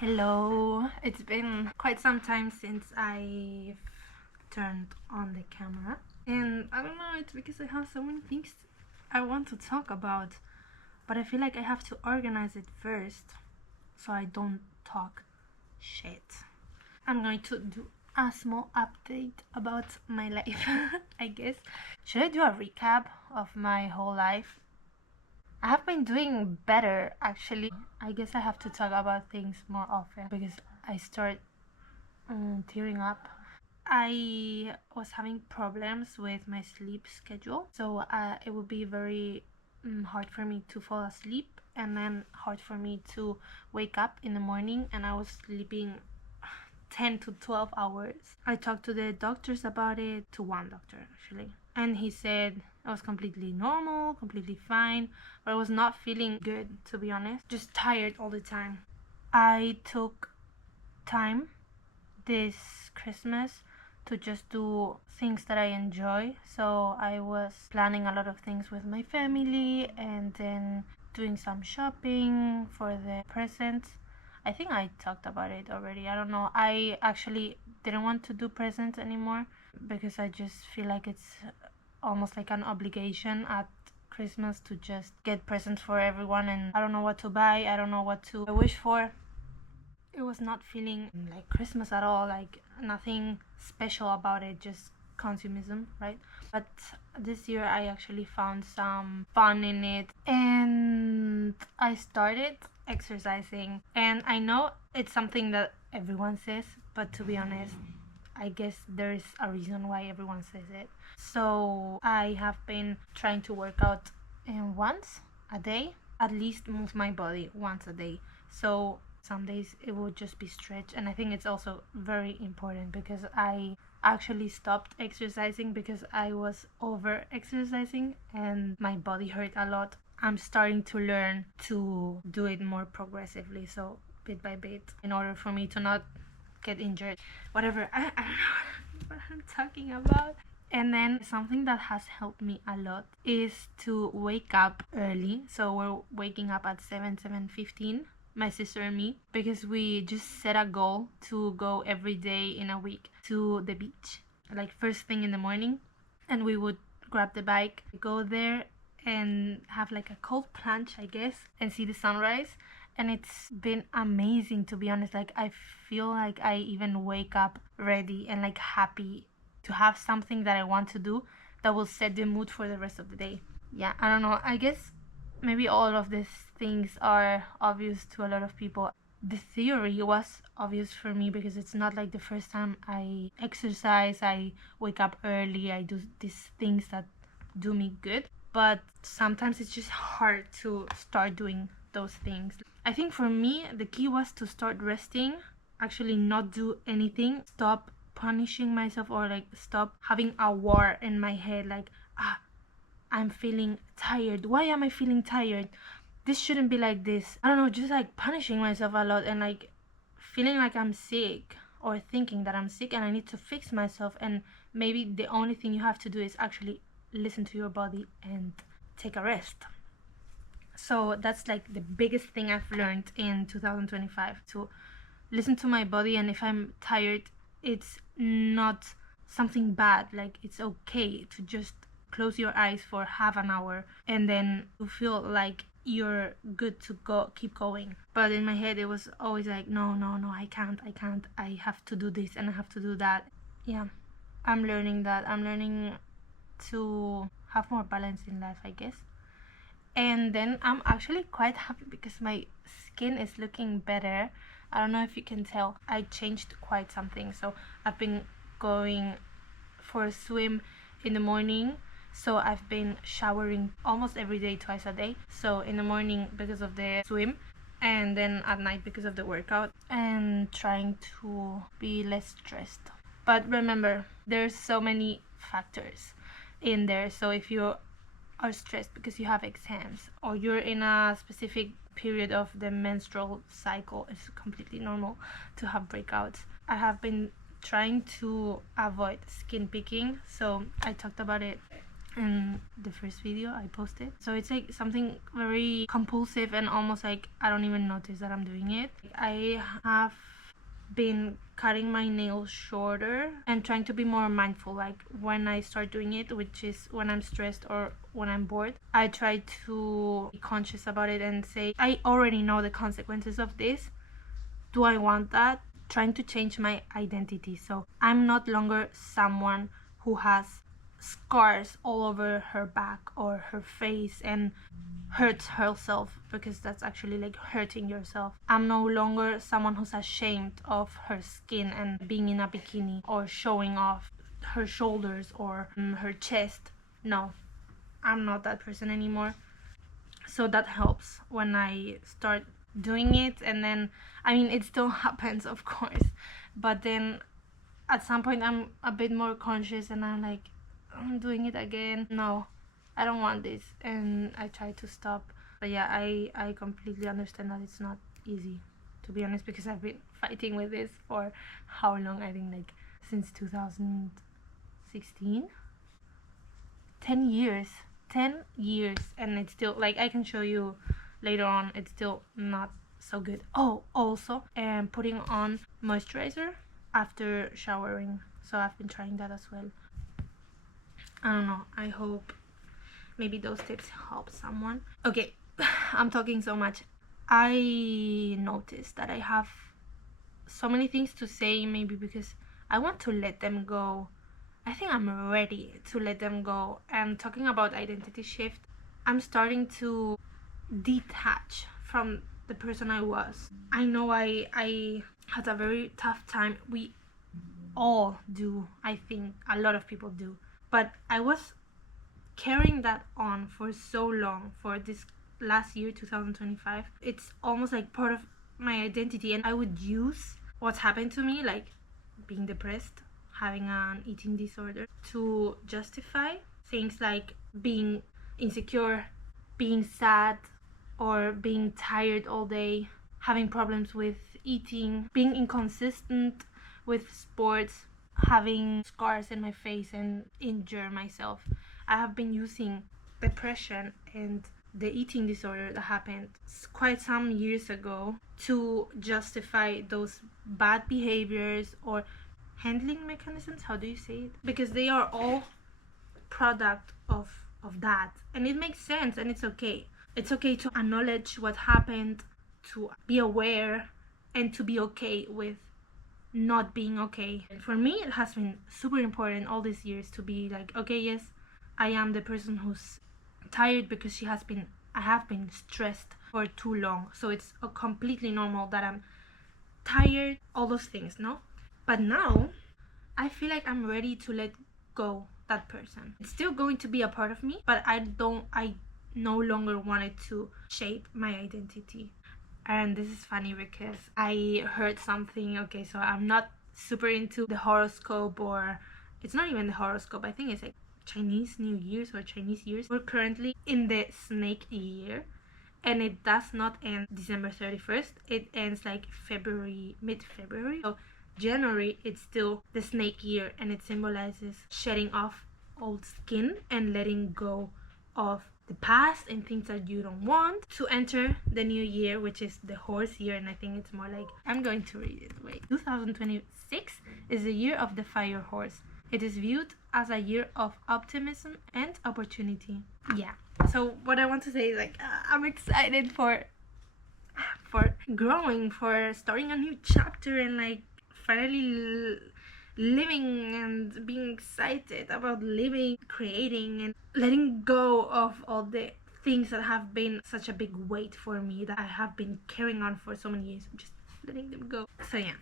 Hello, it's been quite some time since I've turned on the camera, and I don't know, it's because I have so many things I want to talk about, but I feel like I have to organize it first so I don't talk shit. I'm going to do a small update about my life, I guess. Should I do a recap of my whole life? I have been doing better actually. I guess I have to talk about things more often because I start tearing up. I was having problems with my sleep schedule, so it would be very hard for me to fall asleep and then hard for me to wake up in the morning, and I was sleeping 10 to 12 hours. I talked to the doctors about it, to one doctor actually, and he said I was completely normal, completely fine, but I was not feeling good, to be honest, just tired all the time. I took time this Christmas to just do things that I enjoy. So I was planning a lot of things with my family and then doing some shopping for the presents. I think I talked about it already. I don't know. I actually didn't want to do presents anymore because I just feel like it's almost like an obligation at Christmas to just get presents for everyone, and I don't know what to buy. I don't know what to wish for. It was not feeling like Christmas at all, like nothing special about it, just consumism, right? But this year I actually found some fun in it, and I started exercising. And I know it's something that everyone says, but to be honest, I guess there's a reason why everyone says it. So I have been trying to work out once a day, at least move my body once a day. So some days it will just be stretch, and I think it's also very important because I actually stopped exercising because I was over exercising and my body hurt a lot. I'm starting to learn to do it more progressively, so bit by bit, in order for me to not get injured. Whatever, I don't know what I'm talking about. And then something that has helped me a lot is to wake up early. So we're waking up at 7:15, my sister and me, because we just set a goal to go every day in a week to the beach, like first thing in the morning. And we would grab the bike, go there, and have like a cold plunge, I guess, and see the sunrise. And it's been amazing, to be honest. Like I feel like I even wake up ready and like happy to have something that I want to do that will set the mood for the rest of the day. Yeah, I don't know. I guess maybe all of these things are obvious to a lot of people. The theory was obvious for me because it's not like the first time I exercise, I wake up early, I do these things that do me good. But sometimes it's just hard to start doing those things. I think for me, the key was to start resting, actually not do anything, stop punishing myself, or like stop having a war in my head, like I'm feeling tired, why am I feeling tired, this shouldn't be like this. I don't know, just like punishing myself a lot and like feeling like I'm sick or thinking that I'm sick and I need to fix myself. And maybe the only thing you have to do is actually listen to your body and take a rest. So that's like the biggest thing I've learned in 2025, to listen to my body. And if I'm tired, it's not something bad. Like it's okay to just close your eyes for half an hour and then you feel like you're good to go, keep going. But in my head it was always like no, I can't, I have to do this and I have to do that. Yeah, I'm learning that. I'm learning to have more balance in life, I guess. And then I'm actually quite happy because my skin is looking better. I don't know if you can tell, I changed quite something. So I've been going for a swim in the morning, so I've been showering almost every day, twice a day. So in the morning because of the swim, and then at night because of the workout, and trying to be less stressed. But remember, there's so many factors in there. So if you are stressed because you have exams or you're in a specific period of the menstrual cycle, it's completely normal to have breakouts. I have been trying to avoid skin picking, so I talked about it in the first video I posted. So it's like something very compulsive and almost like I don't even notice that I'm doing it. I have been cutting my nails shorter and trying to be more mindful, like when I start doing it, which is when I'm stressed or when I'm bored. I try to be conscious about it and say, I already know the consequences of this. Do I want that? Trying to change my identity, so I'm not longer someone who has scars all over her back or her face and hurts herself, because that's actually like hurting yourself. I'm no longer someone who's ashamed of her skin and being in a bikini or showing off her shoulders or her chest. No, I'm not that person anymore. So that helps when I start doing it. And then, I mean, it still happens, of course, but then at some point I'm a bit more conscious and I'm like, I'm doing it again. No, I don't want this, and I try to stop. But yeah, I completely understand that it's not easy, to be honest, because I've been fighting with this for how long? I think like since 2016. 10 years. 10 years, and it's still like, I can show you later on, it's still not so good. Oh, also putting on moisturizer after showering, so I've been trying that as well. I don't know, I hope maybe those tips help someone. Okay, I'm talking so much. I noticed that I have so many things to say, maybe because I want to let them go. I think I'm ready to let them go. And talking about identity shift, I'm starting to detach from the person I was. I know I had a very tough time. We all do, I think a lot of people do. But I was carrying that on for so long, for this last year, 2025. It's almost like part of my identity, and I would use what's happened to me, like being depressed, having an eating disorder, to justify things like being insecure, being sad, or being tired all day, having problems with eating, being inconsistent with sports, having scars in my face and injure myself. I have been using depression and the eating disorder that happened quite some years ago to justify those bad behaviors or handling mechanisms. How do you say it? Because they are all product of that, and it makes sense, and it's okay. It's okay to acknowledge what happened, to be aware, and to be okay with not being okay. And for me, it has been super important all these years to be like, okay, yes, I am the person who's tired because I have been stressed for too long. So it's completely normal that I'm tired, all those things, no? But now I feel like I'm ready to let go that person. It's still going to be a part of me, but I no longer want it to shape my identity. And this is funny because I heard something. Okay, so I'm not super into the horoscope, or it's not even the horoscope. I think it's like Chinese New Year's or Chinese years. We're currently in the snake year, and it does not end December 31st. It ends like mid-February. So January, it's still the snake year, and it symbolizes shedding off old skin and letting go of the past and things that you don't want, to enter the new year, which is the horse year. And I think it's more like, I'm going to read it. Wait. 2026 is the year of the fire horse. It is viewed as a year of optimism and opportunity. Yeah. So what I want to say is like, I'm excited for growing, for starting a new chapter, and like finally living and being excited about living, creating, and letting go of all the things that have been such a big weight for me, that I have been carrying on for so many years. I'm just letting them go. So yeah,